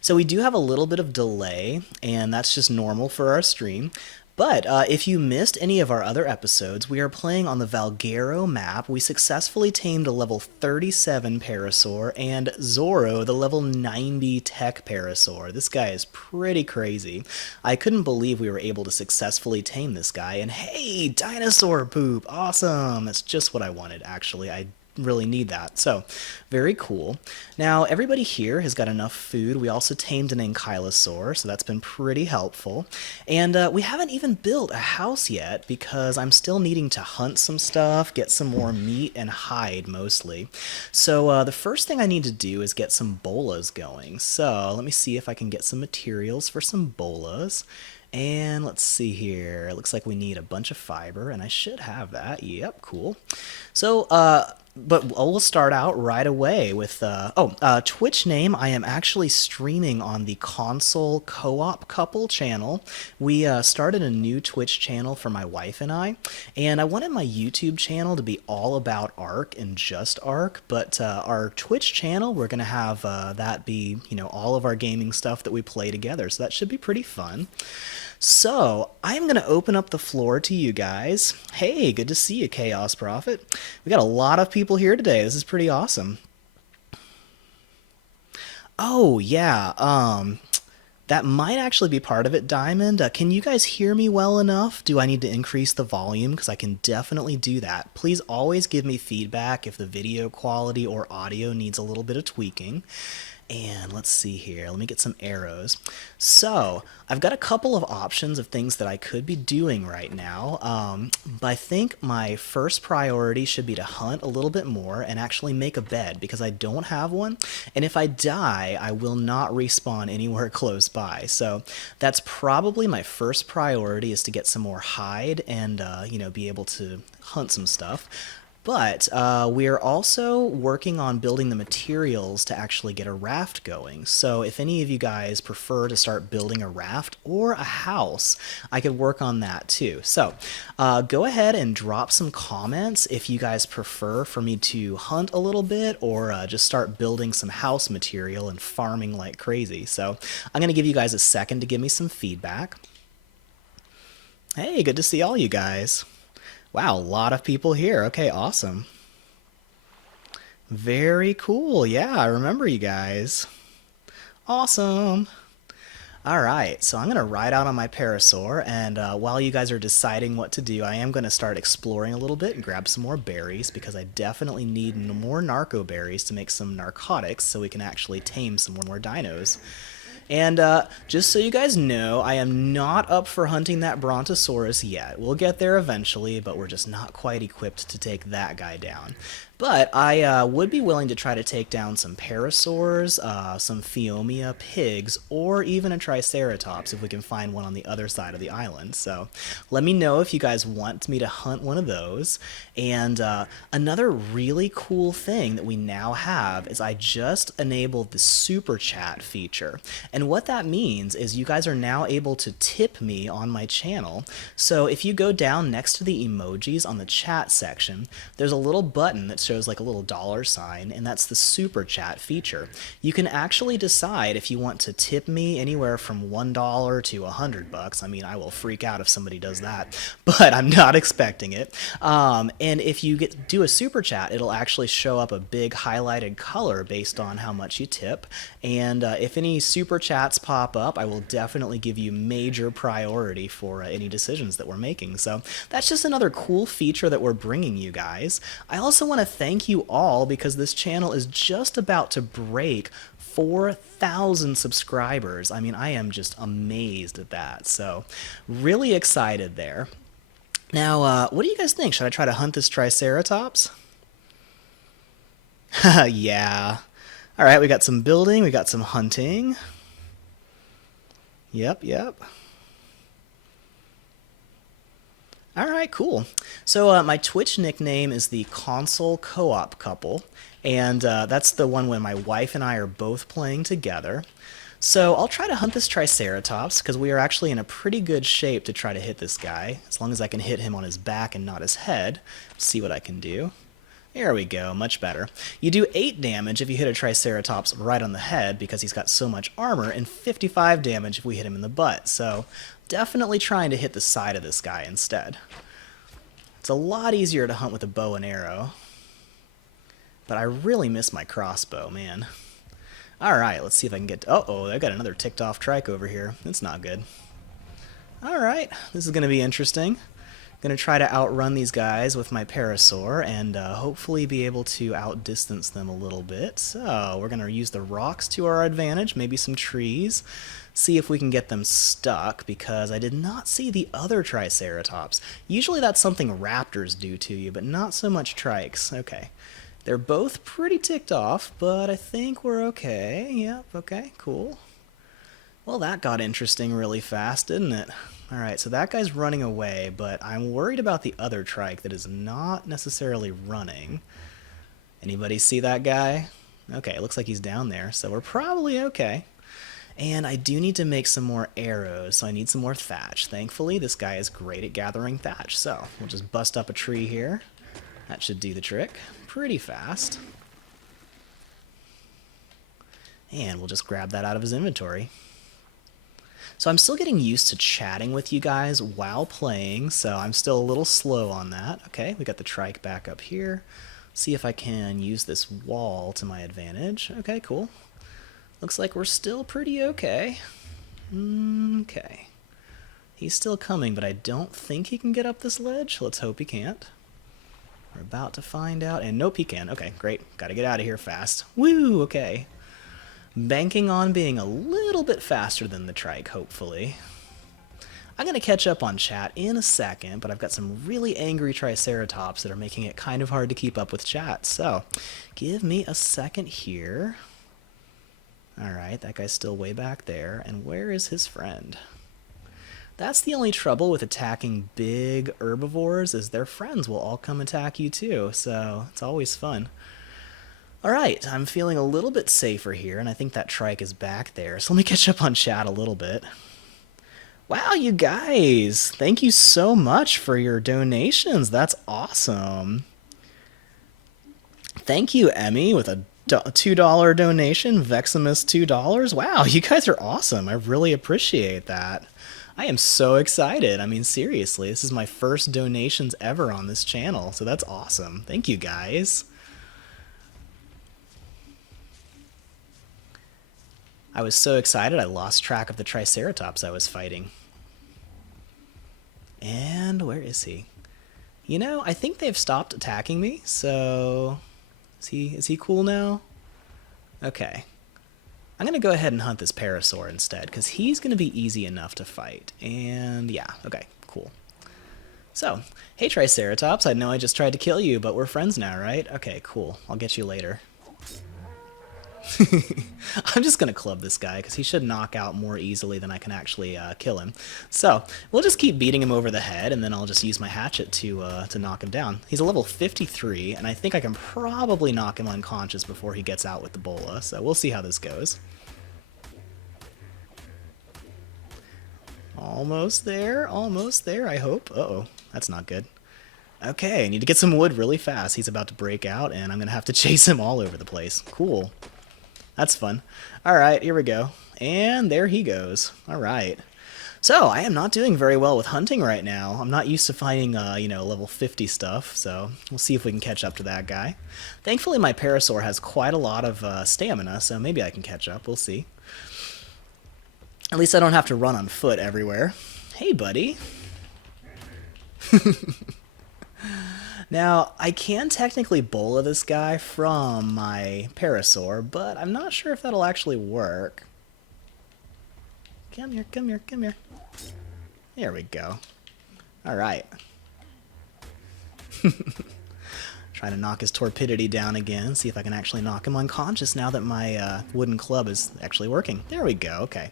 So we do have a little bit of delay, and that's just normal for our stream. But if you missed any of our other episodes, we are playing on the Valguero map. We successfully tamed a level 37 Parasaur and Zoro, the level 90 Tech Parasaur. This guy is pretty crazy. I couldn't believe we were able to successfully tame this guy. And hey, dinosaur poop! Awesome! That's just what I wanted, actually. I really need that. So, very cool. Now, everybody here has got enough food. We also tamed an ankylosaur, so that's been pretty helpful. And we haven't even built a house yet because I'm still needing to hunt some stuff, get some more meat, and hide mostly. So, the first thing I need to do is get some bolas going. So, let me see if I can get some materials for some bolas. And let's see here. It looks like we need a bunch of fiber, and I should have that. Yep, cool. So, but we'll start out right away with Twitch name. I am actually streaming on the Console Co-op Couple channel. We started a new Twitch channel for my wife and I wanted my YouTube channel to be all about Ark and just Ark, but our Twitch channel, we're gonna have that be, all of our gaming stuff that we play together, so that should be pretty fun. So, I'm going to open up the floor to you guys. Hey, good to see you, Chaos Prophet. We got a lot of people here today. This is pretty awesome. Oh, yeah, that might actually be part of it, Diamond. Can you guys hear me well enough? Do I need to increase the volume? Because I can definitely do that. Please always give me feedback if the video quality or audio needs a little bit of tweaking. And let's see here. Let me get some arrows. So, I've got a couple of options of things that I could be doing right now. But I think my first priority should be to hunt a little bit more and actually make a bed because I don't have one. And if I die, I will not respawn anywhere close by. So, that's probably my first priority is to get some more hide and, be able to hunt some stuff. But we are also working on building the materials to actually get a raft going. So if any of you guys prefer to start building a raft or a house, I could work on that too. So go ahead and drop some comments if you guys prefer for me to hunt a little bit or just start building some house material and farming like crazy. So I'm going to give you guys a second to give me some feedback. Hey, good to see all you guys. Wow, a lot of people here. Okay, awesome. Very cool. Yeah, I remember you guys. Awesome. All right, so I'm going to ride out on my parasaur, and while you guys are deciding what to do, I am going to start exploring a little bit and grab some more berries because I definitely need more narco berries to make some narcotics so we can actually tame some more dinos. And just so you guys know, I am not up for hunting that Brontosaurus yet. We'll get there eventually, but we're just not quite equipped to take that guy down. But I would be willing to try to take down some parasaurs, some Phiomia pigs, or even a Triceratops if we can find one on the other side of the island. So let me know if you guys want me to hunt one of those. And another really cool thing that we now have is I just enabled the super chat feature. And what that means is you guys are now able to tip me on my channel. So if you go down next to the emojis on the chat section, there's a little button that shows like a little dollar sign, and that's the super chat feature. You can actually decide if you want to tip me anywhere from $1 to $100. I mean, I will freak out if somebody does that, but I'm not expecting it. And if you do a super chat, it'll actually show up a big highlighted color based on how much you tip. And if any super chats pop up, I will definitely give you major priority for any decisions that we're making. So that's just another cool feature that we're bringing you guys. I also want to thank you all because this channel is just about to break 4,000 subscribers. I mean, I am just amazed at that. So really excited there. Now, what do you guys think? Should I try to hunt this Triceratops? Yeah. All right, we got some building, we got some hunting. Yep, yep. All right, cool. So my Twitch nickname is the Console Co-op Couple, and that's the one when my wife and I are both playing together. So I'll try to hunt this Triceratops because we are actually in a pretty good shape to try to hit this guy, as long as I can hit him on his back and not his head. See what I can do. There we go, much better. You do 8 damage if you hit a Triceratops right on the head because he's got so much armor, and 55 damage if we hit him in the butt, so definitely trying to hit the side of this guy instead. It's a lot easier to hunt with a bow and arrow, but I really miss my crossbow, man. Alright, let's see if I can get... Uh-oh, I got another ticked off trike over here. That's not good. Alright, this is going to be interesting. Going to try to outrun these guys with my parasaur and hopefully be able to outdistance them a little bit. So we're going to use the rocks to our advantage, maybe some trees, see if we can get them stuck because I did not see the other Triceratops. Usually that's something raptors do to you, but not so much trikes. Okay. They're both pretty ticked off, but I think we're okay. Yep, okay, cool. Well, that got interesting really fast, didn't it? Alright, so that guy's running away, but I'm worried about the other trike that is not necessarily running. Anybody see that guy? Okay, it looks like he's down there, so we're probably okay. And I do need to make some more arrows, so I need some more thatch. Thankfully, this guy is great at gathering thatch, so we'll just bust up a tree here. That should do the trick pretty fast. And we'll just grab that out of his inventory. So I'm still getting used to chatting with you guys while playing, so I'm still a little slow on that. Okay, we got the trike back up here. See if I can use this wall to my advantage. Okay, cool. Looks like we're still pretty okay. Okay. He's still coming, but I don't think he can get up this ledge. Let's hope he can't. We're about to find out, and nope, he can. Okay, great. Gotta get out of here fast. Woo, okay. Banking on being a little bit faster than the trike, hopefully. I'm going to catch up on chat in a second, but I've got some really angry Triceratops that are making it kind of hard to keep up with chat, so give me a second here. Alright, that guy's still way back there, and where is his friend? That's the only trouble with attacking big herbivores, is their friends will all come attack you too, so it's always fun. Alright, I'm feeling a little bit safer here, and I think that trike is back there, so let me catch up on chat a little bit. Wow, you guys! Thank you so much for your donations, that's awesome! Thank you, Emmy, with a $2 donation, Veximus $2. Wow, you guys are awesome, I really appreciate that. I am so excited, I mean seriously, this is my first donations ever on this channel, so that's awesome. Thank you guys. I was so excited I lost track of the Triceratops I was fighting. And where is he? You know, I think they've stopped attacking me, so... Is he cool now? Okay. I'm going to go ahead and hunt this parasaur instead, because he's going to be easy enough to fight. And yeah, okay, cool. So, hey Triceratops, I know I just tried to kill you, but we're friends now, right? Okay, cool. I'll get you later. I'm just going to club this guy because he should knock out more easily than I can actually kill him. So we'll just keep beating him over the head, and then I'll just use my hatchet to knock him down. He's a level 53, and I think I can probably knock him unconscious before he gets out with the bola, so we'll see how this goes. Almost there, I hope. Uh-oh, that's not good. Okay, I need to get some wood really fast. He's about to break out, and I'm going to have to chase him all over the place. Cool. That's fun. Alright, here we go. And there he goes. Alright. So, I am not doing very well with hunting right now. I'm not used to finding, level 50 stuff, so we'll see if we can catch up to that guy. Thankfully, my parasaur has quite a lot of stamina, so maybe I can catch up. We'll see. At least I don't have to run on foot everywhere. Hey, buddy. Now, I can technically bola this guy from my parasaur, but I'm not sure if that'll actually work. Come here, come here, come here. There we go. Alright. Trying to knock his torpidity down again, see if I can actually knock him unconscious now that my wooden club is actually working. There we go, okay.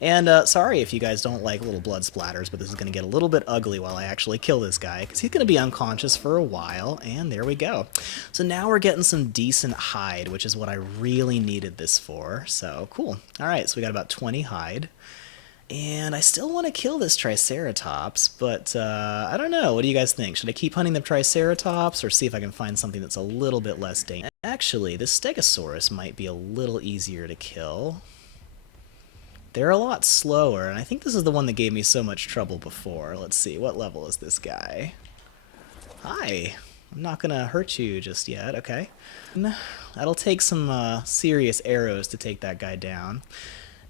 And sorry if you guys don't like little blood splatters, but this is going to get a little bit ugly while I actually kill this guy, because he's going to be unconscious for a while, and there we go. So now we're getting some decent hide, which is what I really needed this for, so cool. Alright, so we got about 20 hide. And I still want to kill this Triceratops, but I don't know. What do you guys think? Should I keep hunting the Triceratops or see if I can find something that's a little bit less dangerous? Actually, this Stegosaurus might be a little easier to kill. They're a lot slower, and I think this is the one that gave me so much trouble before. Let's see, what level is this guy? Hi. I'm not gonna hurt you just yet, okay? That'll take some serious arrows to take that guy down.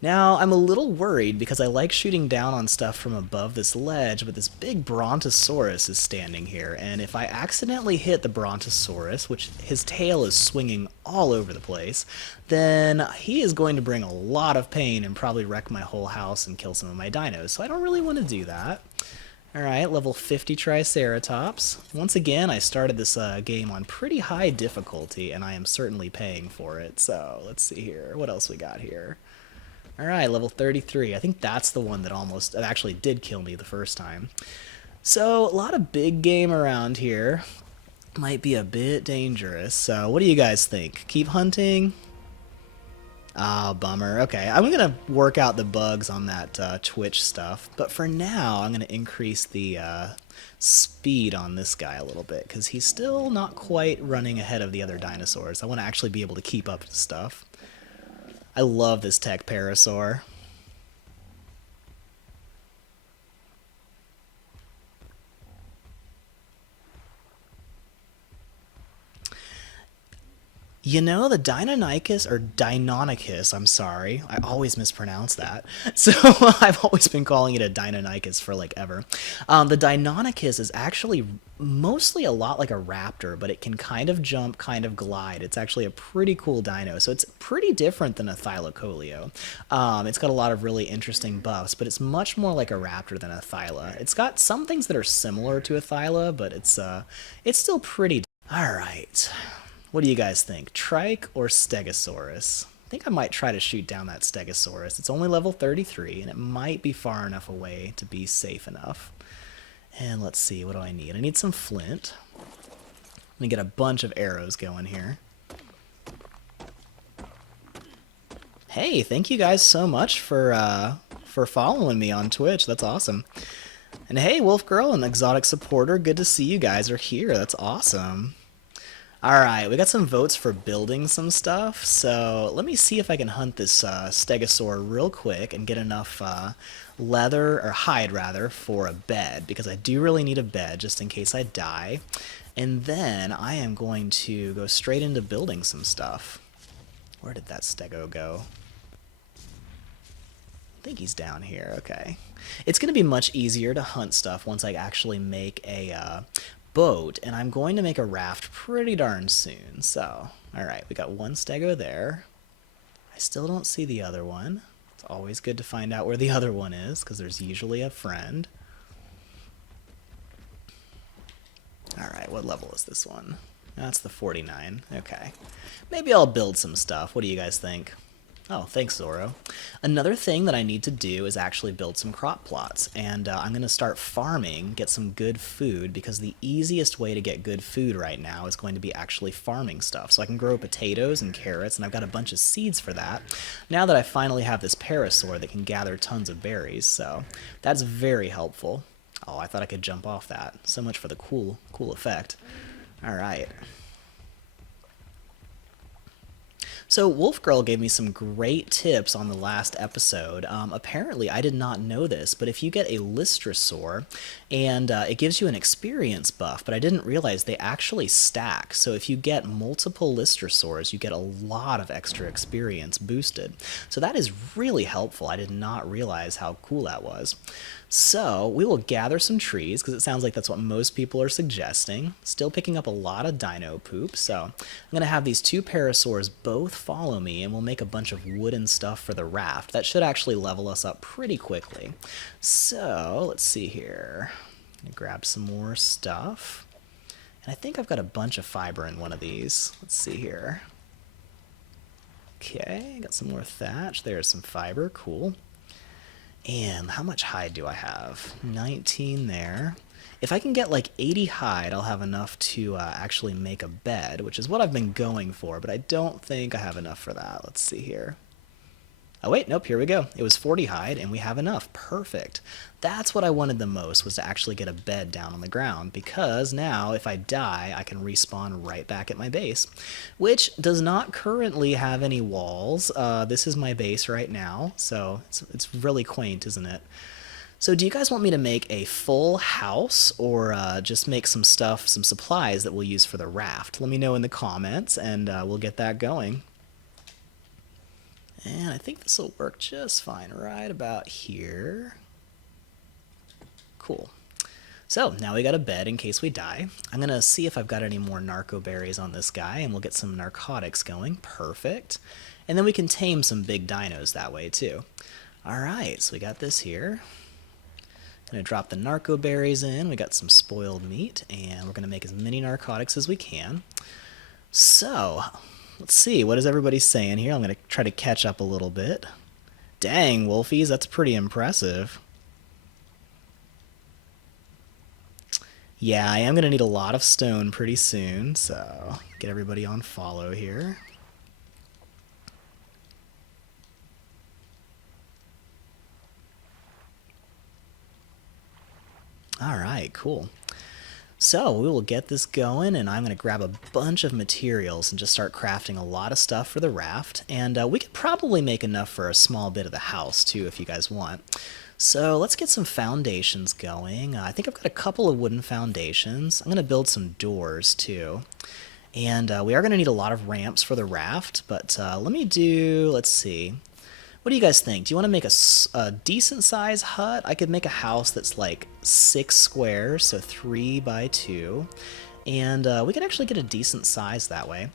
Now, I'm a little worried because I like shooting down on stuff from above this ledge, but this big Brontosaurus is standing here, and if I accidentally hit the Brontosaurus, which his tail is swinging all over the place, then he is going to bring a lot of pain and probably wreck my whole house and kill some of my dinos, so I don't really want to do that. Alright, level 50 Triceratops. Once again, I started this game on pretty high difficulty, and I am certainly paying for it, so let's see here. What else we got here? Alright, level 33. I think that's the one that actually did kill me the first time. So, a lot of big game around here. Might be a bit dangerous. So, what do you guys think? Keep hunting? Ah, oh, bummer. Okay, I'm going to work out the bugs on that Twitch stuff. But for now, I'm going to increase the speed on this guy a little bit, because he's still not quite running ahead of the other dinosaurs. I want to actually be able to keep up to stuff. I love this tech parasaur. You know, the Deinonychus, I'm sorry. I always mispronounce that. So I've always been calling it a Deinonychus for like ever. The Deinonychus is actually mostly a lot like a raptor, but it can kind of jump, kind of glide. It's actually a pretty cool dino. So it's pretty different than a Thylacoleo. It's got a lot of really interesting buffs, but it's much more like a raptor than a Thyla. It's got some things that are similar to a Thyla, but it's still pretty. All right. What do you guys think? Trike or Stegosaurus? I think I might try to shoot down that Stegosaurus. It's only level 33, and it might be far enough away to be safe enough. And let's see, what do I need? I need some flint. I'm gonna get a bunch of arrows going here. Hey, thank you guys so much for following me on Twitch. That's awesome. And hey, Wolf Girl and Exotic Supporter, good to see you guys are here. That's awesome. Alright, we got some votes for building some stuff, so let me see if I can hunt this stegosaur real quick and get enough leather, or hide rather, for a bed, because I do really need a bed just in case I die. And then I am going to go straight into building some stuff. Where did that stego go? I think he's down here, okay. It's going to be much easier to hunt stuff once I actually make a boat, and I'm going to make a raft pretty darn soon. So, alright, we got one stego there. I still don't see the other one. It's always good to find out where the other one is, because there's usually a friend. Alright, what level is this one? That's the 49. Okay. Maybe I'll build some stuff. What do you guys think? Oh, thanks, Zoro. Another thing that I need to do is actually build some crop plots, and I'm going to start farming, get some good food, because the easiest way to get good food right now is going to be actually farming stuff. So I can grow potatoes and carrots, and I've got a bunch of seeds for that, now that I finally have this parasaur that can gather tons of berries, so that's very helpful. Oh, I thought I could jump off that. So much for the cool effect. Alright. So Wolf Girl gave me some great tips on the last episode. Apparently, I did not know this, but if you get a Lystrosaur, and it gives you an experience buff, but I didn't realize they actually stack. So if you get multiple Lystrosaurs, you get a lot of extra experience boosted. So that is really helpful. I did not realize how cool that was. So we will gather some trees, because it sounds like that's what most people are suggesting. Still picking up a lot of dino poop, so I'm going to have these two parasaurs both follow me, and we'll make a bunch of wooden stuff for the raft. That should actually level us up pretty quickly. So let's see here. I'm going to grab some more stuff. And I think I've got a bunch of fiber in one of these. Let's see here. Okay, got some more thatch. There's some fiber. Cool. And how much hide do I have? 19 there. If I can get like 80 hide, I'll have enough to actually make a bed, which is what I've been going for, but I don't think I have enough for that. Let's see here. Oh wait, nope, here we go. It was 40 hide, and we have enough. Perfect. That's what I wanted the most, was to actually get a bed down on the ground, because now if I die, I can respawn right back at my base, which does not currently have any walls. This is my base right now, so it's really quaint, isn't it? So do you guys want me to make a full house, or just make some stuff, some supplies that we'll use for the raft? Let me know in the comments, and we'll get that going. And I think this will work just fine right about here. Cool. So now we got a bed in case we die. I'm going to see if I've got any more narco berries on this guy, and we'll get some narcotics going. Perfect. And then we can tame some big dinos that way too. Alright, so we got this here. Gonna drop the narco berries in. We got some spoiled meat, and we're gonna make as many narcotics as we can. So, let's see, what is everybody saying here? I'm gonna try to catch up a little bit. Dang, Wolfies, that's pretty impressive. Yeah, I am gonna need a lot of stone pretty soon, so get everybody on follow here. Alright, cool. So we will get this going, and I'm going to grab a bunch of materials and just start crafting a lot of stuff for the raft. And we could probably make enough for a small bit of the house too if you guys want. So let's get some foundations going. I think I've got a couple of wooden foundations. I'm going to build some doors too. And we are going to need a lot of ramps for the raft, but let me do, let's see. What do you guys think? Do you want to make a decent size hut? I could make a house that's like 6 squares, so 3 by 2. And we could actually get a decent size that way.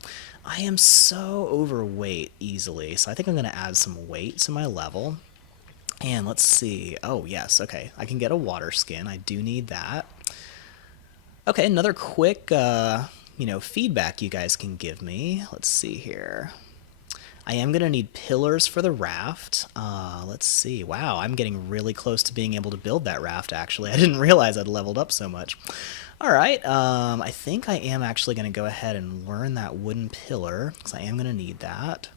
I am so overweight easily, so I think I'm going to add some weight to my level. And let's see. Oh, yes, okay. I can get a water skin. I do need that. Okay, another quick, feedback you guys can give me. Let's see here. I am going to need pillars for the raft. Let's see. Wow, I'm getting really close to being able to build that raft, actually. I didn't realize I'd leveled up so much. All right, I think I am actually going to go ahead and learn that wooden pillar, because I am going to need that.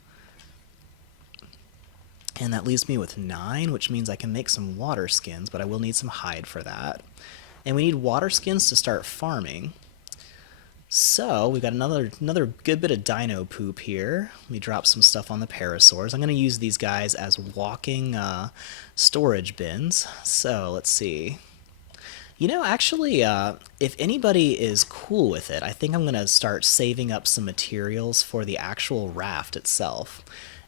And that leaves me with 9, which means I can make some water skins, but I will need some hide for that. And we need water skins to start farming. So we've got another good bit of dino poop here. Let me drop some stuff on the parasaurs. I'm going to use these guys as walking storage bins. So let's see. You know, actually, if anybody is cool with it, I think I'm going to start saving up some materials for the actual raft itself.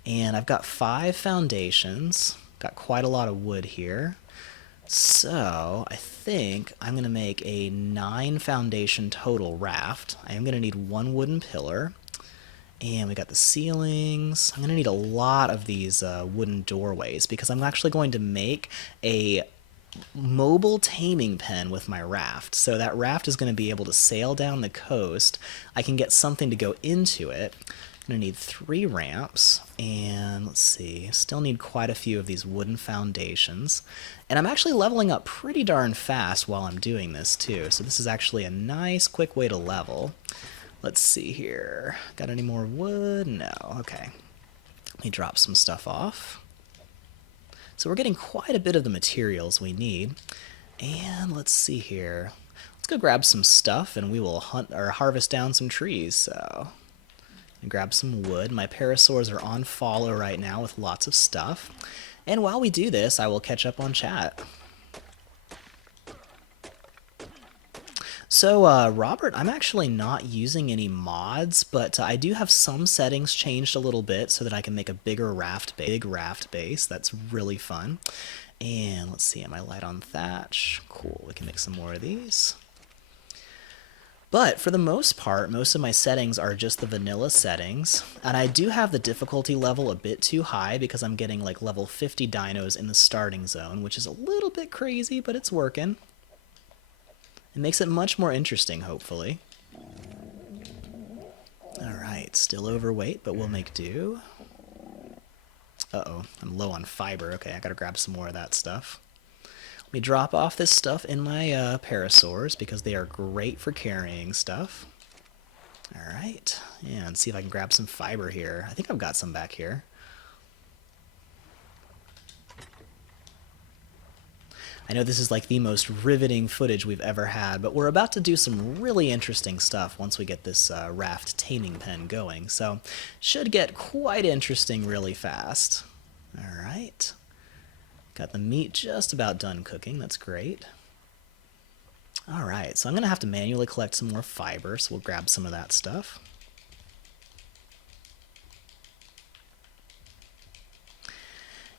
And I've got 5 foundations. Got quite a lot of wood here. So, I think I'm going to make a 9 foundation total raft. I am going to need 1 wooden pillar. And we got the ceilings. I'm going to need a lot of these wooden doorways, because I'm actually going to make a mobile taming pen with my raft. So that raft is going to be able to sail down the coast. I can get something to go into it. I'm going to need 3 ramps, and let's see, still need quite a few of these wooden foundations. And I'm actually leveling up pretty darn fast while I'm doing this too, so this is actually a nice quick way to level. Let's see here, got any more wood? No, okay. Let me drop some stuff off. So we're getting quite a bit of the materials we need. And let's see here, let's go grab some stuff and we will hunt or harvest down some trees, so... and grab some wood. My parasaurs are on follow right now with lots of stuff. And while we do this, I will catch up on chat. So, Robert, I'm actually not using any mods, but I do have some settings changed a little bit so that I can make a big raft base. That's really fun. And let's see, am I light on thatch? Cool, we can make some more of these. But for the most part, most of my settings are just the vanilla settings, and I do have the difficulty level a bit too high because I'm getting like level 50 dinos in the starting zone, which is a little bit crazy, but it's working. It makes it much more interesting, hopefully. Alright, still overweight, but we'll make do. Uh-oh, I'm low on fiber. Okay, I gotta grab some more of that stuff. Let me drop off this stuff in my parasaurs because they are great for carrying stuff. Alright, and see if I can grab some fiber here. I think I've got some back here. I know this is like the most riveting footage we've ever had, but we're about to do some really interesting stuff once we get this raft taming pen going, so should get quite interesting really fast. Alright, got the meat just about done cooking, that's great. Alright, so I'm going to have to manually collect some more fiber, so we'll grab some of that stuff.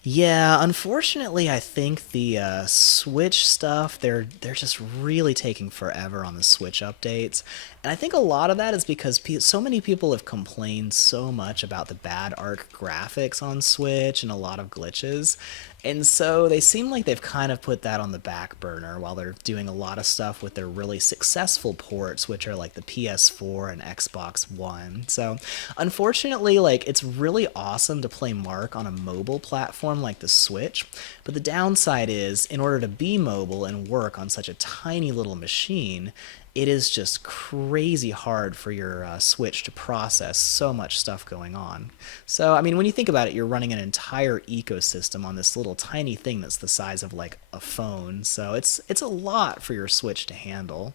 Yeah, unfortunately, I think the Switch stuff, they're just really taking forever on the Switch updates. And I think a lot of that is because so many people have complained so much about the bad art graphics on Switch and a lot of glitches. And so they seem like they've kind of put that on the back burner while they're doing a lot of stuff with their really successful ports, which are like the PS4 and Xbox One. So unfortunately, like it's really awesome to play Mark on a mobile platform like the Switch, but the downside is in order to be mobile and work on such a tiny little machine, it is just crazy hard for your Switch to process so much stuff going on. So, I mean, when you think about it, you're running an entire ecosystem on this little tiny thing that's the size of like a phone. So it's a lot for your Switch to handle.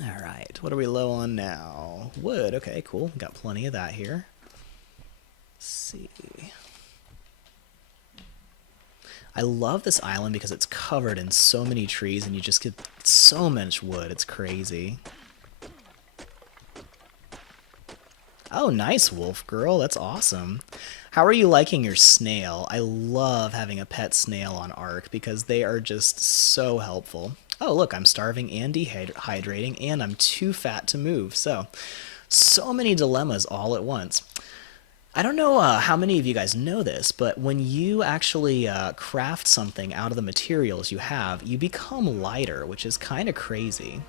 All right, what are we low on now? Wood. Okay, cool. Got plenty of that here. Let's see. I love this island because it's covered in so many trees and you just get so much wood. It's crazy. Oh, nice, wolf girl. That's awesome. How are you liking your snail? I love having a pet snail on Ark because they are just so helpful. Oh, look, I'm starving and dehydrating, and I'm too fat to move. So many dilemmas all at once. I don't know how many of you guys know this, but when you actually craft something out of the materials you have, you become lighter, which is kind of crazy.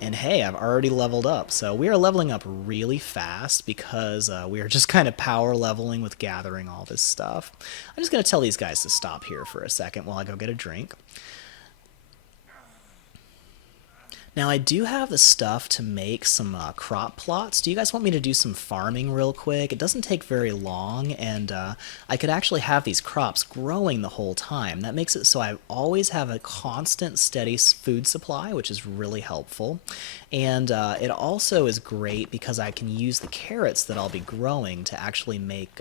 And hey, I've already leveled up, so we are leveling up really fast because we are just kind of power leveling with gathering all this stuff. I'm just going to tell these guys to stop here for a second while I go get a drink. Now I do have the stuff to make some crop plots. Do you guys want me to do some farming real quick? It doesn't take very long, and I could actually have these crops growing the whole time. That makes it so I always have a constant, steady food supply, which is really helpful. And it also is great because I can use the carrots that I'll be growing to actually make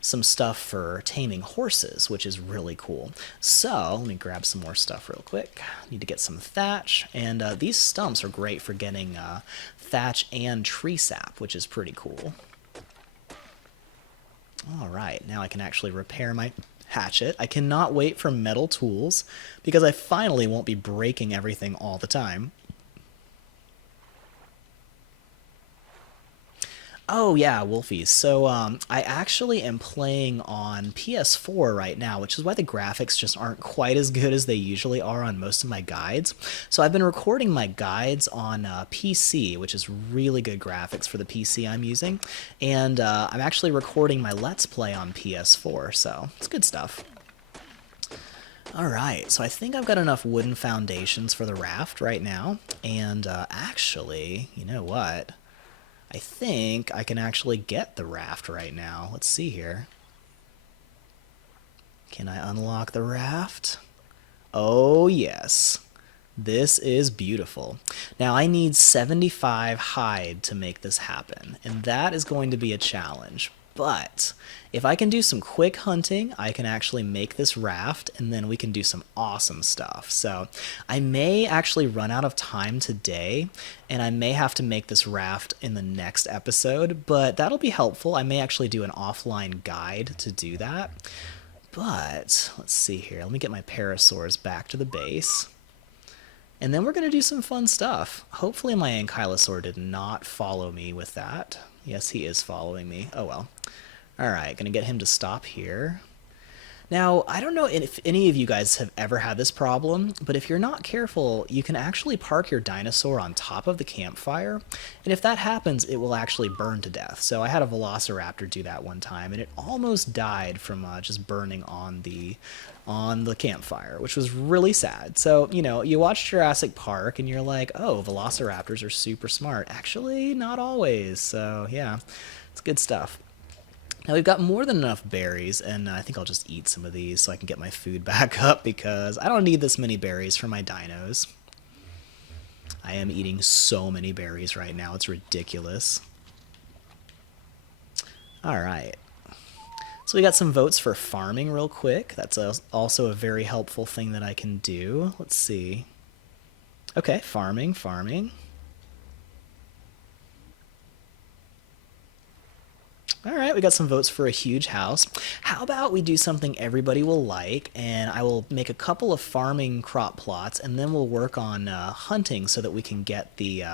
some stuff for taming horses, which is really cool. So let me grab some more stuff real quick. Need to get some thatch, and these stumps are great for getting thatch and tree sap, which is pretty cool. Alright, now I can actually repair my hatchet. I cannot wait for metal tools because I finally won't be breaking everything all the time. Oh yeah, Wolfies. So I actually am playing on PS4 right now, which is why the graphics just aren't quite as good as they usually are on most of my guides. So I've been recording my guides on PC, which is really good graphics for the PC I'm using, and I'm actually recording my Let's Play on PS4, so it's good stuff. Alright, so I think I've got enough wooden foundations for the raft right now, and actually, you know what? I think I can actually get the raft right now. Let's see here. Can I unlock the raft? Oh, yes. This is beautiful. Now, I need 75 hide to make this happen, and that is going to be a challenge. But if I can do some quick hunting, I can actually make this raft, and then we can do some awesome stuff. So I may actually run out of time today, and I may have to make this raft in the next episode, but that'll be helpful. I may actually do an offline guide to do that. But let's see here. Let me get my parasaurs back to the base. And then we're going to do some fun stuff. Hopefully my ankylosaur did not follow me with that. Yes, he is following me. Oh well. Alright, gonna get him to stop here. Now, I don't know if any of you guys have ever had this problem, but if you're not careful, you can actually park your dinosaur on top of the campfire, and if that happens, it will actually burn to death. So I had a velociraptor do that one time, and it almost died from just burning on the campfire, which was really sad. So, you know, you watch Jurassic Park and you're like, oh, velociraptors are super smart. Actually, not always. So, yeah, it's good stuff. Now we've got more than enough berries, and I think I'll just eat some of these so I can get my food back up because I don't need this many berries for my dinos. I am eating so many berries right now, it's ridiculous. Alright, so we got some votes for farming real quick. That's also a very helpful thing that I can do. Let's see. Okay, farming. All right, we got some votes for a huge house. How about we do something everybody will like, and I will make a couple of farming crop plots, and then we'll work on hunting so that we can get the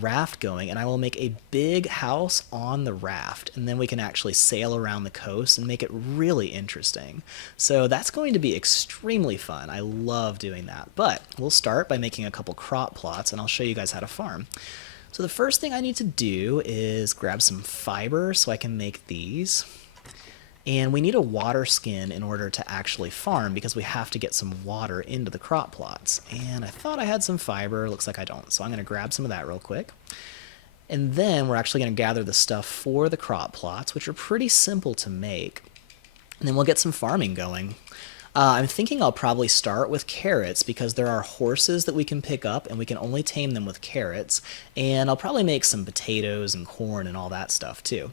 raft going. And I will make a big house on the raft, and then we can actually sail around the coast and make it really interesting. So that's going to be extremely fun. I love doing that. But we'll start by making a couple crop plots, and I'll show you guys how to farm. So the first thing I need to do is grab some fiber so I can make these. And we need a water skin in order to actually farm because we have to get some water into the crop plots. And I thought I had some fiber, looks like I don't. So I'm going to grab some of that real quick. And then we're actually going to gather the stuff for the crop plots, which are pretty simple to make. And then we'll get some farming going. I'm thinking I'll probably start with carrots because there are horses that we can pick up and we can only tame them with carrots. And I'll probably make some potatoes and corn and all that stuff too.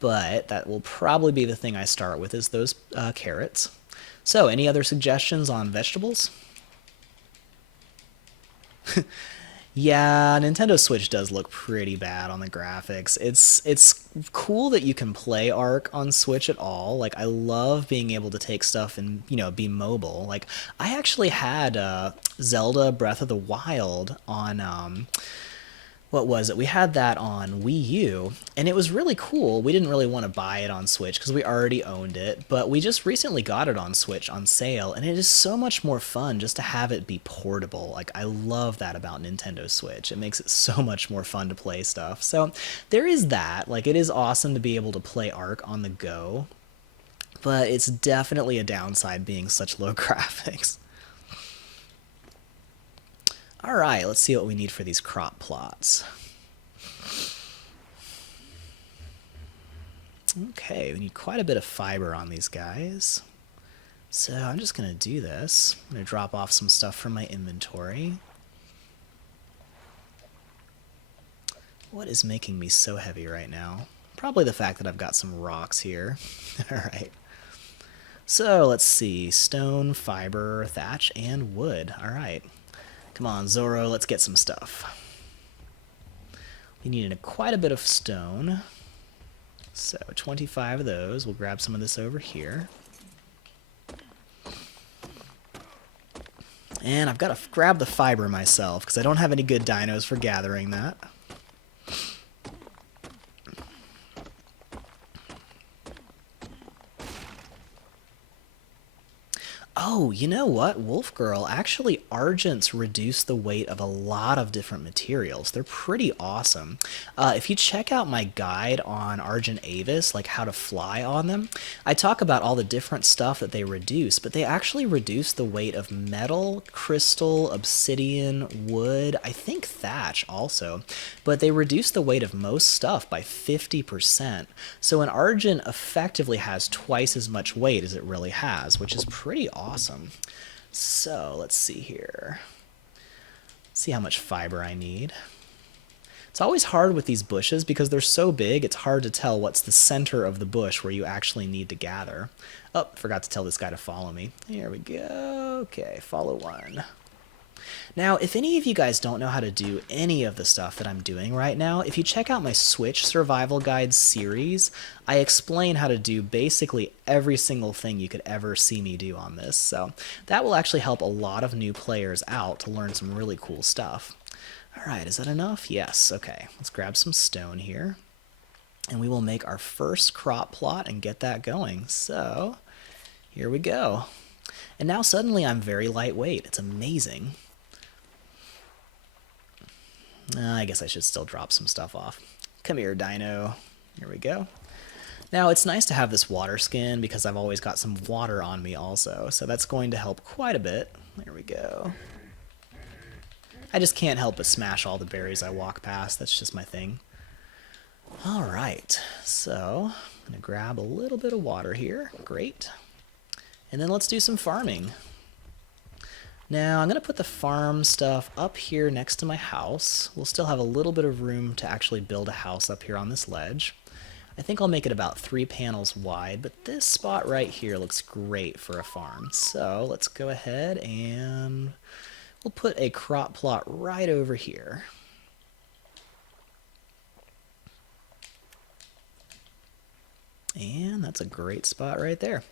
But that will probably be the thing I start with is those carrots. So any other suggestions on vegetables? Yeah, Nintendo Switch does look pretty bad on the graphics. It's cool that you can play Ark on Switch at all. Like I love being able to take stuff and, be mobile. Like I actually had Zelda Breath of the Wild on what was it? We had that on Wii U, and it was really cool. We didn't really want to buy it on Switch because we already owned it, but we just recently got it on Switch on sale, and it is so much more fun just to have it be portable. Like, I love that about Nintendo Switch. It makes it so much more fun to play stuff. So there is that. Like, it is awesome to be able to play Ark on the go, but it's definitely a downside being such low graphics. All right, let's see what we need for these crop plots. Okay, we need quite a bit of fiber on these guys. So I'm just going to do this. I'm going to drop off some stuff from my inventory. What is making me so heavy right now? Probably the fact that I've got some rocks here. All right. So let's see. Stone, fiber, thatch, and wood. All right. Come on, Zoro, let's get some stuff. We need quite a bit of stone. So 25 of those. We'll grab some of this over here. And I've got to grab the fiber myself because I don't have any good dinos for gathering that. Oh, you know what, Wolf Girl? Actually, Argents reduce the weight of a lot of different materials. They're pretty awesome. If you check out my guide on Argent Avis, like how to fly on them, I talk about all the different stuff that they reduce, but they actually reduce the weight of metal, crystal, obsidian, wood, I think thatch also, but they reduce the weight of most stuff by 50%. So an Argent effectively has twice as much weight as it really has, which is pretty awesome. So let's see here. See how much fiber I need. It's always hard with these bushes because they're so big, it's hard to tell what's the center of the bush where you actually need to gather. Oh, forgot to tell this guy to follow me. Here we go. Okay, follow one. Now, if any of you guys don't know how to do any of the stuff that I'm doing right now, if you check out my Switch Survival Guide series, I explain how to do basically every single thing you could ever see me do on this. So that will actually help a lot of new players out to learn some really cool stuff. All right, is that enough? Yes, okay. Let's grab some stone here. And we will make our first crop plot and get that going. So here we go. And now suddenly I'm very lightweight. It's amazing. I guess I should still drop some stuff off. Come here, dino. Here we go. Now, it's nice to have this water skin because I've always got some water on me also, so that's going to help quite a bit. There we go. I just can't help but smash all the berries I walk past. That's just my thing. All right, so I'm I'm going to grab a little bit of water here. Great. And then let's do some farming. Now I'm going to put the farm stuff up here next to my house. We'll still have a little bit of room to actually build a house up here on this ledge. I think I'll make it about 3 panels wide, but this spot right here looks great for a farm. So let's go ahead and we'll put a crop plot right over here. And that's a great spot right there.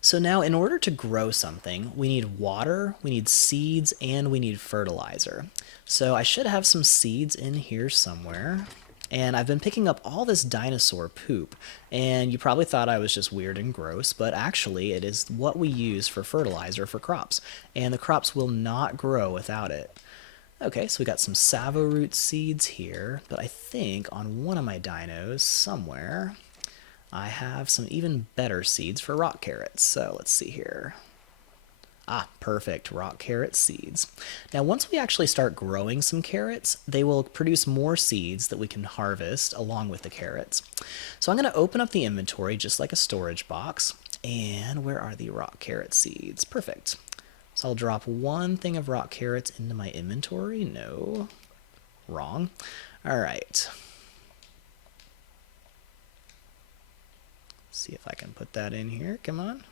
So now in order to grow something, we need water, we need seeds, and we need fertilizer. So I should have some seeds in here somewhere. And I've been picking up all this dinosaur poop, and you probably thought I was just weird and gross, but actually it is what we use for fertilizer for crops, and the crops will not grow without it. Okay, so we got some savo root seeds here, but I think on one of my dinos somewhere I have some even better seeds for rock carrots. So let's see here. Ah, perfect, rock carrot seeds. Now once we actually start growing some carrots, they will produce more seeds that we can harvest along with the carrots. So I'm going to open up the inventory just like a storage box. And where are the rock carrot seeds? Perfect. So I'll drop one thing of rock carrots into my inventory. No, wrong. All right. See if I can put that in here. Come on.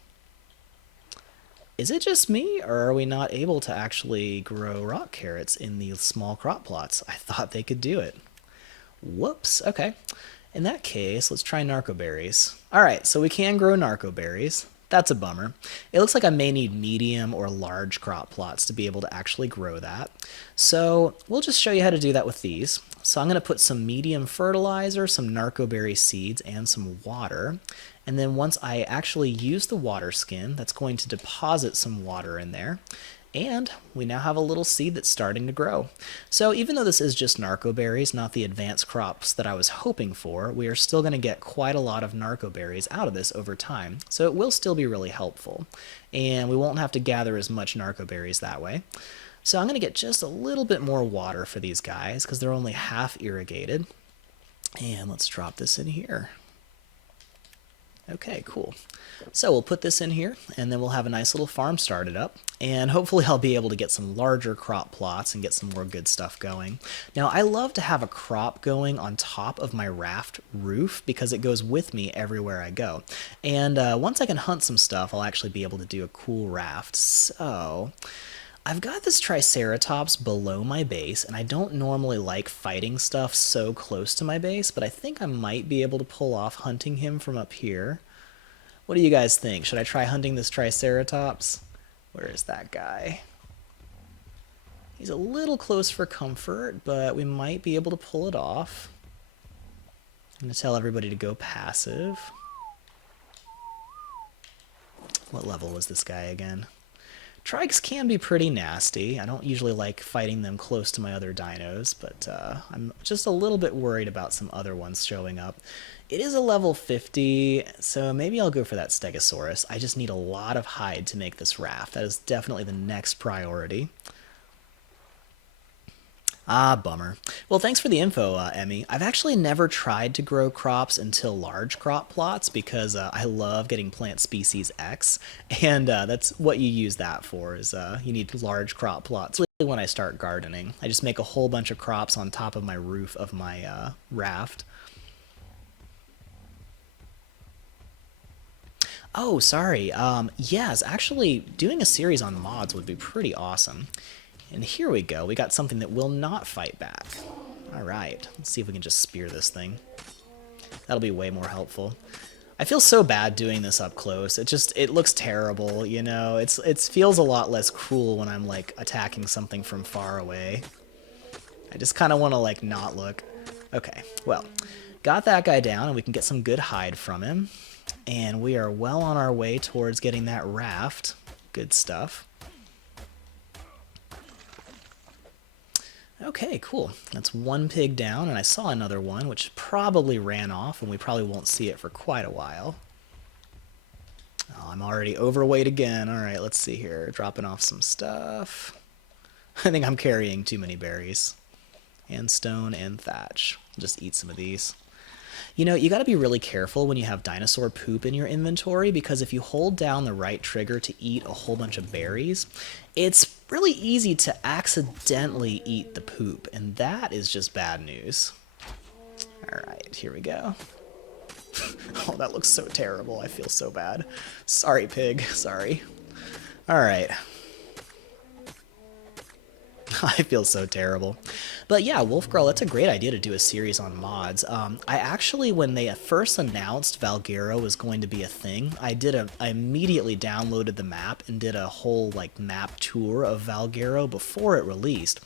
Is it just me, or are we not able to actually grow rock carrots in these small crop plots? I thought they could do it. Whoops. Okay. In that case, let's try narcoberries. All right, so we can grow narcoberries. That's a bummer. It looks like I may need medium or large crop plots to be able to actually grow that. So we'll just show you how to do that with these. So I'm going to put some medium fertilizer, some narcoberry seeds, and some water. And then once I actually use the water skin, that's going to deposit some water in there. And we now have a little seed that's starting to grow. So even though this is just narcoberries, not the advanced crops that I was hoping for, we are still going to get quite a lot of narcoberries out of this over time. So it will still be really helpful. And we won't have to gather as much narcoberries that way. So I'm going to get just a little bit more water for these guys because they're only half irrigated. And let's drop this in here. Okay, cool. So we'll put this in here, and then we'll have a nice little farm started up, and hopefully I'll be able to get some larger crop plots and get some more good stuff going. Now, I love to have a crop going on top of my raft roof because it goes with me everywhere I go. And once I can hunt some stuff, I'll actually be able to do a cool raft. So I've got this Triceratops below my base, and I don't normally like fighting stuff so close to my base, but I think I might be able to pull off hunting him from up here. What do you guys think? Should I try hunting this Triceratops? Where is that guy? He's a little close for comfort, but we might be able to pull it off. I'm going to tell everybody to go passive. What level was this guy again? Trikes can be pretty nasty. I don't usually like fighting them close to my other dinos, but I'm just a little bit worried about some other ones showing up. It is a level 50, so maybe I'll go for that Stegosaurus. I just need a lot of hide to make this raft. That is definitely the next priority. Ah, bummer. Well, thanks for the info, Emmy. I've actually never tried to grow crops until large crop plots because I love getting plant species X, and that's what you use that for, is you need large crop plots. Really when I start gardening, I just make a whole bunch of crops on top of my roof of my raft. Oh, sorry. Yes, actually, doing a series on mods would be pretty awesome. And here we go. We got something that will not fight back. All right. Let's see if we can just spear this thing. That'll be way more helpful. I feel so bad doing this up close. It looks terrible, you know. It feels a lot less cruel when I'm like attacking something from far away. I just kind of want to like not look. Okay. Well, got that guy down, and we can get some good hide from him. And we are well on our way towards getting that raft. Good stuff. Okay, cool. That's one pig down, and I saw another one, which probably ran off, and we probably won't see it for quite a while. Oh, I'm already overweight again. All right, let's see here. Dropping off some stuff. I think I'm carrying too many berries. And stone and thatch. I'll just eat some of these. You know, you got to be really careful when you have dinosaur poop in your inventory because if you hold down the right trigger to eat a whole bunch of berries, it's really easy to accidentally eat the poop, and that is just bad news. Alright, here we go. Oh, that looks so terrible. I feel so bad. Sorry, pig. Sorry. Alright. I feel so terrible. But yeah, Wolf Girl, that's a great idea to do a series on mods. I actually, when they first announced Valguero was going to be a thing, I immediately downloaded the map and did a whole like map tour of Valguero before it released.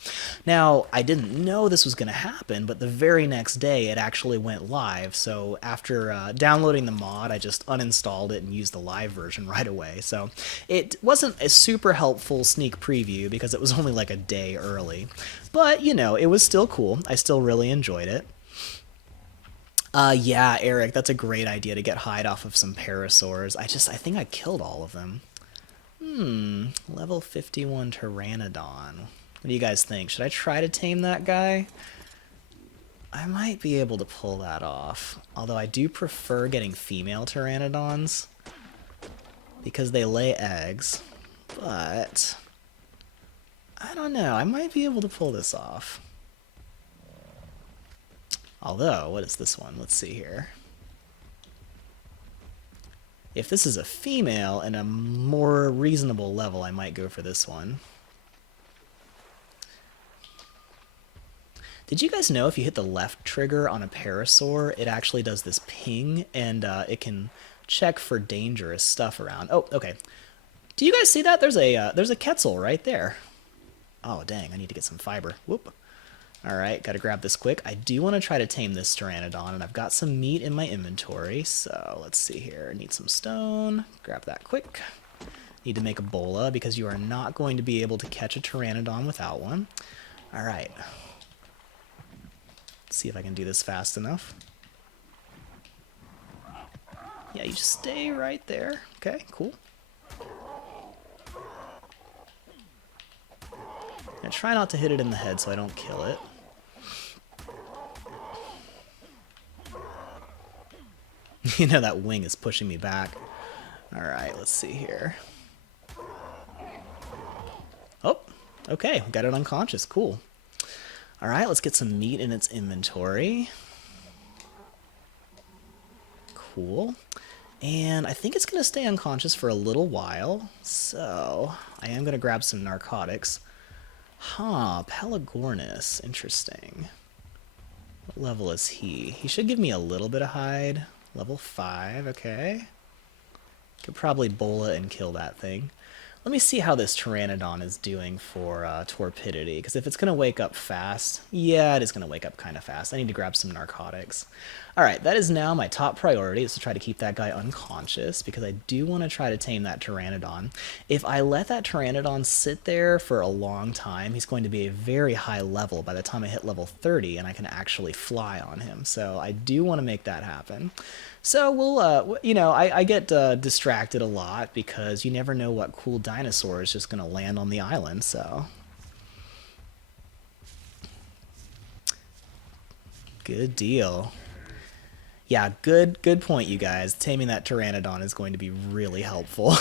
Now, I didn't know this was going to happen, but the very next day it actually went live. So after downloading the mod, I just uninstalled it and used the live version right away. So it wasn't a super helpful sneak preview because it was only like a day early. But, you know, it was still cool. I still really enjoyed it. Yeah, Eric, that's a great idea to get hide off of some parasaurs. I think I killed all of them. Level 51 Pteranodon. What do you guys think? Should I try to tame that guy? I might be able to pull that off. Although I do prefer getting female Pteranodons because they lay eggs. But I don't know. I might be able to pull this off. Although, what is this one? Let's see here. If this is a female and a more reasonable level, I might go for this one. Did you guys know if you hit the left trigger on a parasaur, it actually does this ping, and it can check for dangerous stuff around? Oh, okay. Do you guys see that? There's a Quetzal right there. Oh, dang, I need to get some fiber. Whoop. Alright, gotta grab this quick. I do want to try to tame this Pteranodon, and I've got some meat in my inventory, so let's see here. Need some stone. Grab that quick. Need to make a bola, because you are not going to be able to catch a Pteranodon without one. Alright. Let's see if I can do this fast enough. Yeah, you just stay right there. Okay, cool. And try not to hit it in the head so I don't kill it. You know, that wing is pushing me back. Alright, let's see here. Oh, okay, got it unconscious. Cool. Alright, let's get some meat in its inventory. Cool. And I think it's going to stay unconscious for a little while, so I am going to grab some narcotics. Huh, Pelagornis. Interesting. What level is he? He should give me a little bit of hide. Level 5, okay. Could probably bola and kill that thing. Let me see how this Pteranodon is doing for torpidity, because if it's going to wake up fast, yeah, it is going to wake up kind of fast. I need to grab some narcotics. Alright, that is now my top priority, is to try to keep that guy unconscious, because I do want to try to tame that Pteranodon. If I let that Pteranodon sit there for a long time, he's going to be a very high level by the time I hit level 30, and I can actually fly on him. So I do want to make that happen. So we'll, you know, I get distracted a lot because you never know what cool dinosaur is just going to land on the island, so. Good deal. Yeah, good point, you guys. Taming that Pteranodon is going to be really helpful.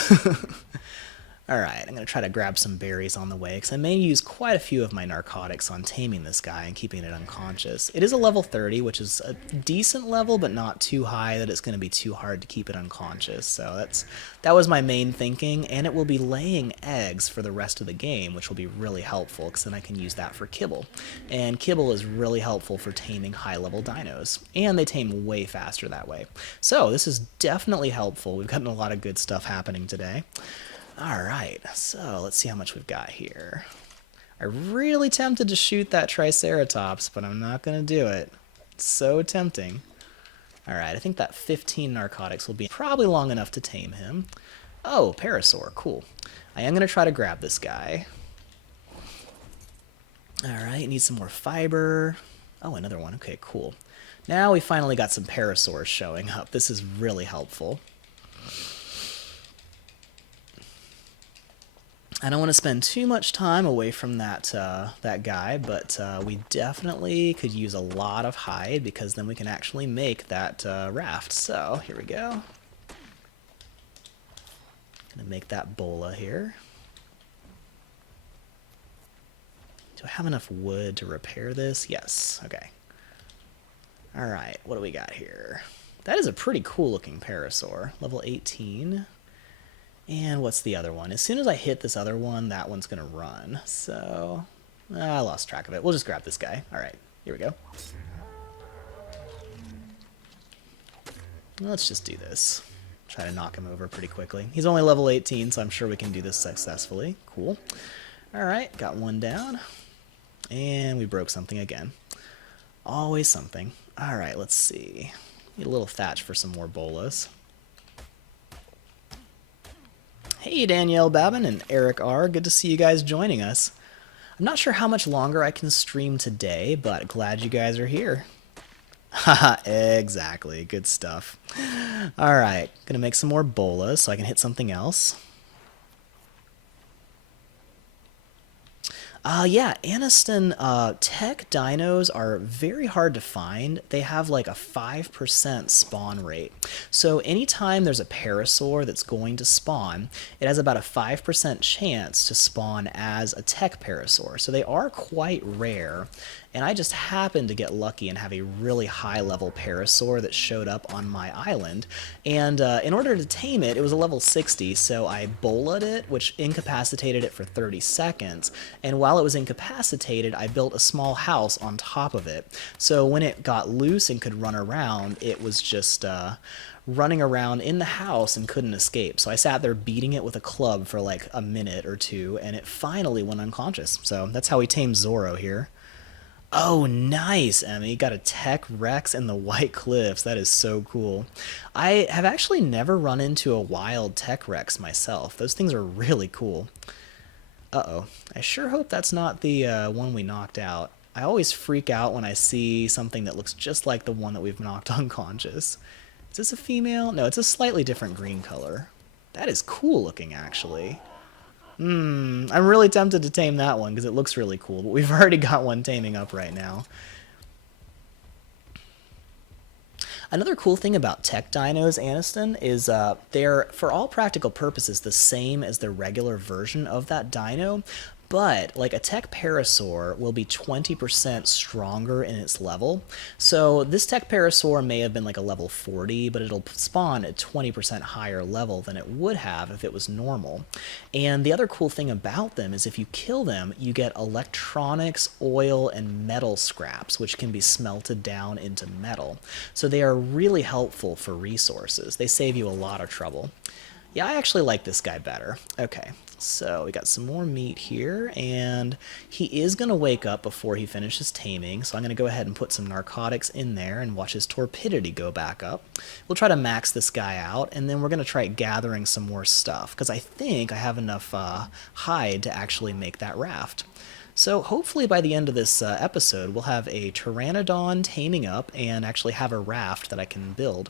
Alright, I'm going to try to grab some berries on the way, because I may use quite a few of my narcotics on taming this guy and keeping it unconscious. It is a level 30, which is a decent level, but not too high that it's going to be too hard to keep it unconscious. So that was my main thinking, and it will be laying eggs for the rest of the game, which will be really helpful, because then I can use that for kibble. And kibble is really helpful for taming high-level dinos, and they tame way faster that way. So this is definitely helpful. We've gotten a lot of good stuff happening today. Alright, so let's see how much we've got here. I'm really tempted to shoot that Triceratops, but I'm not going to do it. It's so tempting. Alright, I think that 15 narcotics will be probably long enough to tame him. Oh, Parasaur, cool. I am going to try to grab this guy. Alright, need some more fiber. Oh, another one. Okay, cool. Now we finally got some Parasaurs showing up. This is really helpful. I don't want to spend too much time away from that guy, but we definitely could use a lot of hide because then we can actually make that raft. So here we go. Gonna make that bola here. Do I have enough wood to repair this? Yes. Okay. All right. What do we got here? That is a pretty cool looking parasaur. Level 18. And what's the other one? As soon as I hit this other one, that one's going to run. So, I lost track of it. We'll just grab this guy. All right, here we go. Let's just do this. Try to knock him over pretty quickly. He's only level 18, so I'm sure we can do this successfully. Cool. All right, got one down. And we broke something again. Always something. All right, let's see. Need a little thatch for some more bolas. Hey, Danielle Babin and Eric R. Good to see you guys joining us. I'm not sure how much longer I can stream today, but glad you guys are here. Haha, exactly. Good stuff. All right, gonna make some more bolas so I can hit something else. Yeah, Aniston, tech dinos are very hard to find. They have like a 5% spawn rate. So anytime there's a parasaur that's going to spawn, it has about a 5% chance to spawn as a tech parasaur. So they are quite rare. And I just happened to get lucky and have a really high level parasaur that showed up on my island. And in order to tame it, it was a level 60, so I bola'd it, which incapacitated it for 30 seconds. And while it was incapacitated, I built a small house on top of it. So when it got loose and could run around, it was just running around in the house and couldn't escape. So I sat there beating it with a club for like a minute or two, and it finally went unconscious. So that's how we tamed Zorro here. Oh, nice, Emmy. Got a Tech Rex in the White Cliffs. That is so cool. I have actually never run into a wild Tech Rex myself. Those things are really cool. Uh-oh. I sure hope that's not the one we knocked out. I always freak out when I see something that looks just like the one that we've knocked unconscious. Is this a female? No, it's a slightly different green color. That is cool looking, actually. I'm really tempted to tame that one because it looks really cool, but we've already got one taming up right now. Another cool thing about tech dinos, Aniston, is they're, for all practical purposes, the same as the regular version of that dino, but like a tech parasaur will be 20% stronger in its level. So this tech parasaur may have been like a level 40, but it'll spawn at 20% higher level than it would have if it was normal. And the other cool thing about them is if you kill them, you get electronics, oil, and metal scraps, which can be smelted down into metal. So they are really helpful for resources. They save you a lot of trouble. Yeah, I actually like this guy better. Okay, so we got some more meat here, and he is going to wake up before he finishes taming, so I'm going to go ahead and put some narcotics in there and watch his torpidity go back up. We'll try to max this guy out, and then we're going to try gathering some more stuff, because I think I have enough hide to actually make that raft. So hopefully by the end of this episode, we'll have a Pteranodon taming up and actually have a raft that I can build.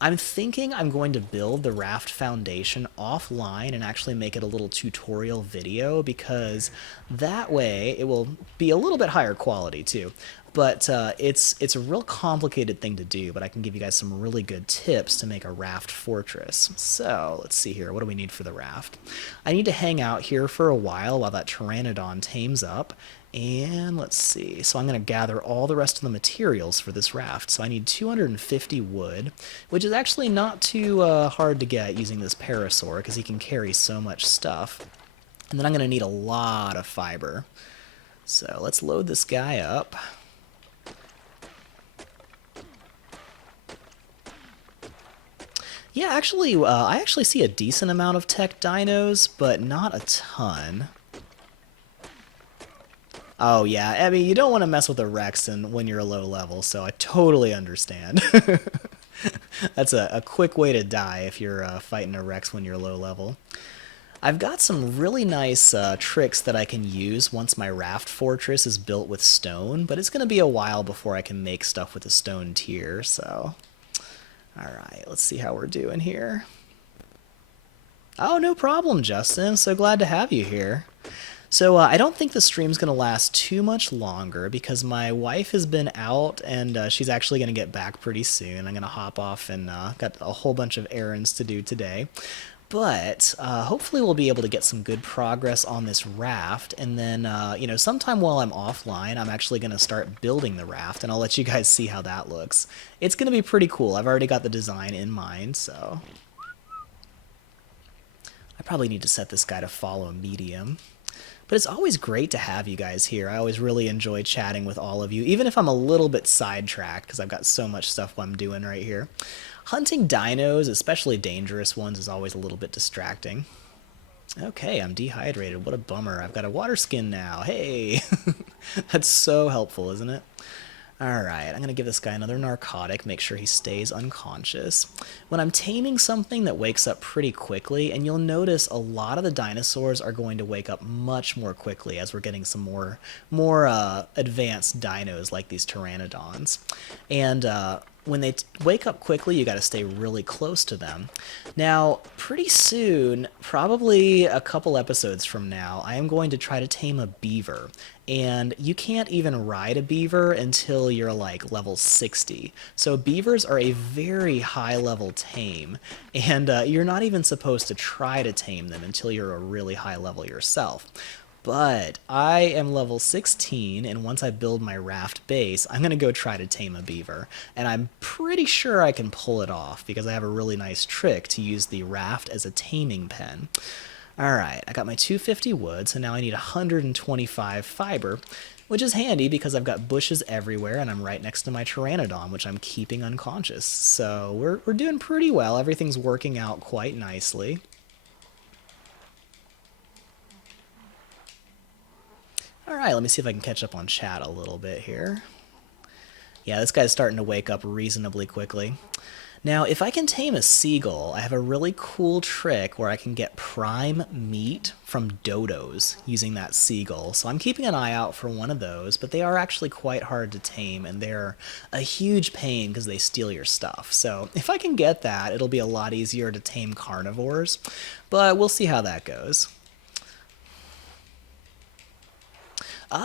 I'm thinking I'm going to build the raft foundation offline and actually make it a little tutorial video because that way it will be a little bit higher quality too. But it's a real complicated thing to do, but I can give you guys some really good tips to make a raft fortress. So let's see here. What do we need for the raft? I need to hang out here for a while that Pteranodon tames up. And let's see, so I'm going to gather all the rest of the materials for this raft. So I need 250 wood, which is actually not too hard to get using this parasaur because he can carry so much stuff. And then I'm going to need a lot of fiber. So let's load this guy up. Yeah, actually, I actually see a decent amount of tech dinos, but not a ton. Oh yeah, I mean, you don't want to mess with a Rex when you're a low level, so I totally understand. That's a quick way to die if you're fighting a Rex when you're low level. I've got some really nice tricks that I can use once my raft fortress is built with stone, but it's going to be a while before I can make stuff with a stone tier, so... Alright, let's see how we're doing here. Oh, no problem, Justin. So glad to have you here. So I don't think the stream's going to last too much longer because my wife has been out and she's actually going to get back pretty soon. I'm going to hop off and got a whole bunch of errands to do today. But hopefully we'll be able to get some good progress on this raft. And then, sometime while I'm offline, I'm actually going to start building the raft and I'll let you guys see how that looks. It's going to be pretty cool. I've already got the design in mind, so I probably need to set this guy to follow medium. But it's always great to have you guys here. I always really enjoy chatting with all of you, even if I'm a little bit sidetracked because I've got so much stuff I'm doing right here. Hunting dinos, especially dangerous ones, is always a little bit distracting. Okay, I'm dehydrated. What a bummer. I've got a water skin now. Hey! That's so helpful, isn't it? Alright, I'm going to give this guy another narcotic, make sure he stays unconscious. When I'm taming something that wakes up pretty quickly, and you'll notice a lot of the dinosaurs are going to wake up much more quickly as we're getting some more advanced dinos like these Pteranodons. And when they wake up quickly, you got to stay really close to them. Now, pretty soon, probably a couple episodes from now, I am going to try to tame a beaver. And you can't even ride a beaver until you're like level 60. So beavers are a very high level tame, and you're not even supposed to try to tame them until you're a really high level yourself. But I am level 16, and once I build my raft base, I'm going to go try to tame a beaver. And I'm pretty sure I can pull it off because I have a really nice trick to use the raft as a taming pen. Alright, I got my 250 wood, so now I need 125 fiber, which is handy because I've got bushes everywhere and I'm right next to my Pteranodon, which I'm keeping unconscious. So we're doing pretty well. Everything's working out quite nicely. Alright, let me see if I can catch up on chat a little bit here. Yeah, this guy's starting to wake up reasonably quickly. Now, if I can tame a seagull, I have a really cool trick where I can get prime meat from dodos using that seagull. So I'm keeping an eye out for one of those, but they are actually quite hard to tame, and they're a huge pain because they steal your stuff. So if I can get that, it'll be a lot easier to tame carnivores, but we'll see how that goes.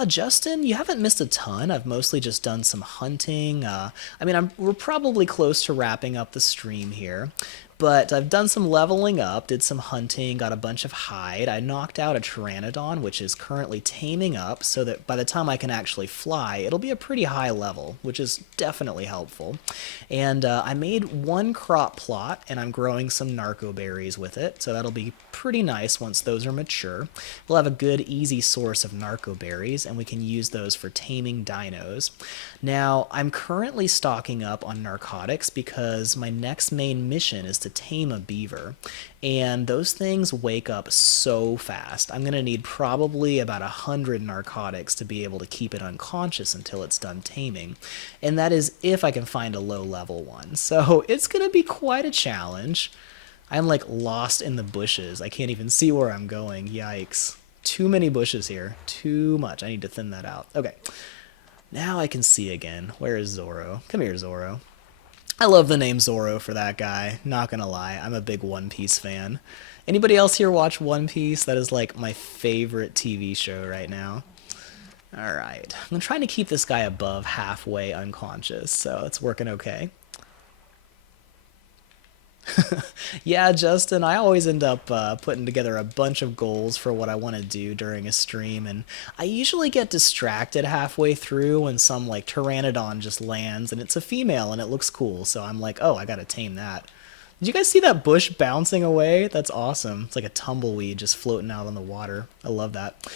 Justin, you haven't missed a ton. I've mostly just done some hunting. We're probably close to wrapping up the stream here. But I've done some leveling up, did some hunting, got a bunch of hide. I knocked out a Pteranodon, which is currently taming up, so that by the time I can actually fly, it'll be a pretty high level, which is definitely helpful. And I made one crop plot, and I'm growing some narco berries with it, so that'll be pretty nice once those are mature. We'll have a good, easy source of narco berries, and we can use those for taming dinos. Now, I'm currently stocking up on narcotics because my next main mission is to tame a beaver, and those things wake up so fast. I'm going to need probably about 100 narcotics to be able to keep it unconscious until it's done taming, and that is if I can find a low level one. So it's going to be quite a challenge. I'm like lost in the bushes. I can't even see where I'm going. Yikes. Too many bushes here. Too much. I need to thin that out. Okay. Now I can see again. Where is Zorro? Come here, Zorro. I love the name Zorro for that guy. Not gonna lie, I'm a big One Piece fan. Anybody else here watch One Piece? That is like my favorite TV show right now. Alright, I'm trying to keep this guy above halfway unconscious, so it's working okay. Yeah, Justin, I always end up putting together a bunch of goals for what I want to do during a stream, and I usually get distracted halfway through when some like Pteranodon just lands, and it's a female and it looks cool, so I'm like, oh, I gotta tame that. Did you guys see that bush bouncing away? That's awesome. It's like a tumbleweed just floating out on the water. I love that.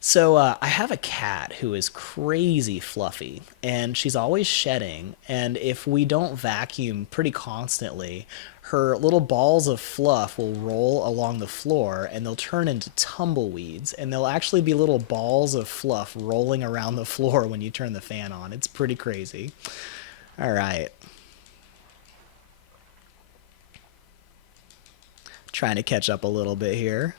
So I have a cat who is crazy fluffy, and she's always shedding. And if we don't vacuum pretty constantly, her little balls of fluff will roll along the floor, and they'll turn into tumbleweeds. And they'll actually be little balls of fluff rolling around the floor when you turn the fan on. It's pretty crazy. All right. Trying to catch up a little bit here.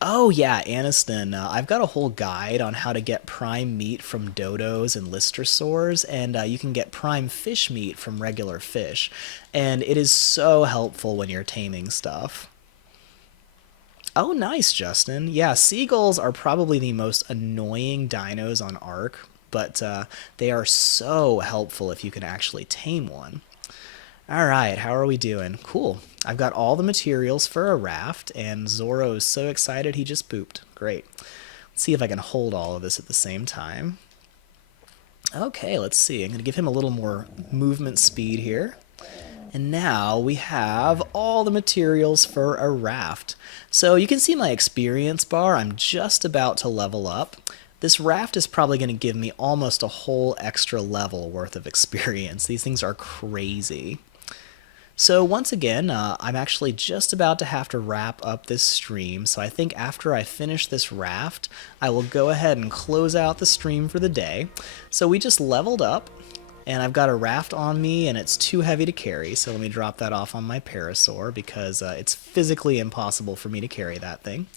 Oh yeah, Aniston. I've got a whole guide on how to get prime meat from dodos and listersaurs, and you can get prime fish meat from regular fish. And it is so helpful when you're taming stuff. Oh, nice, Justin. Yeah, seagulls are probably the most annoying dinos on Ark, but they are so helpful if you can actually tame one. All right, how are we doing? Cool. I've got all the materials for a raft, and Zorro is so excited he just pooped. Great. Let's see if I can hold all of this at the same time. Okay, let's see. I'm going to give him a little more movement speed here. And now we have all the materials for a raft. So you can see my experience bar. I'm just about to level up. This raft is probably going to give me almost a whole extra level worth of experience. These things are crazy. So once again, I'm actually just about to have to wrap up this stream, so I think after I finish this raft, I will go ahead and close out the stream for the day. So we just leveled up, and I've got a raft on me, and it's too heavy to carry, so let me drop that off on my parasaur because it's physically impossible for me to carry that thing.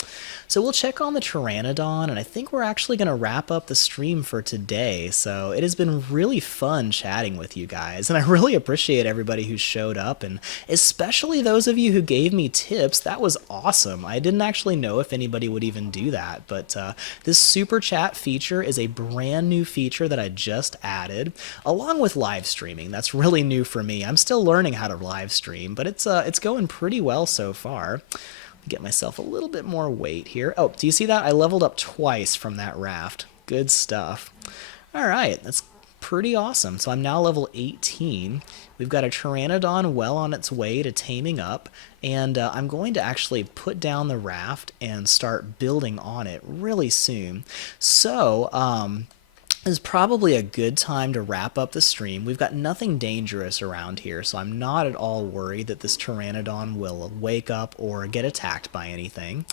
So we'll check on the Pteranodon, and I think we're actually going to wrap up the stream for today. So it has been really fun chatting with you guys, and I really appreciate everybody who showed up, and especially those of you who gave me tips. That was awesome. I didn't actually know if anybody would even do that, but this super chat feature is a brand new feature that I just added, along with live streaming. That's really new for me. I'm still learning how to live stream, but it's going pretty well so far. Get myself a little bit more weight here. Oh, do you see that? I leveled up twice from that raft. Good stuff. All right, that's pretty awesome. So I'm now level 18. We've got a Pteranodon well on its way to taming up, and I'm going to actually put down the raft and start building on it really soon. So, is probably a good time to wrap up the stream. We've got nothing dangerous around here, so I'm not at all worried that this Pteranodon will wake up or get attacked by anything.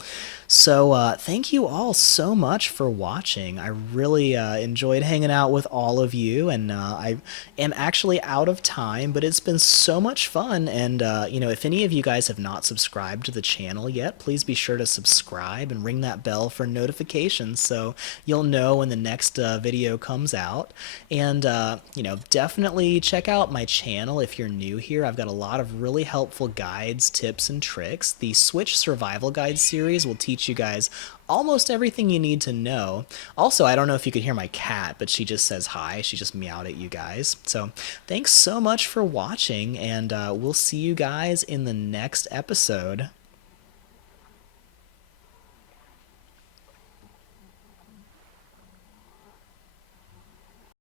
So thank you all so much for watching. I really enjoyed hanging out with all of you, and I am actually out of time, but it's been so much fun. And if any of you guys have not subscribed to the channel yet, please be sure to subscribe and ring that bell for notifications so you'll know when the next video comes out. And definitely check out my channel if you're new here. I've got a lot of really helpful guides, tips, and tricks. The Switch Survival Guide series will teach you guys almost everything you need to know. Also, I don't know if you could hear my cat, but she just says hi. She just meowed at you guys. So thanks so much for watching, and we'll see you guys in the next episode.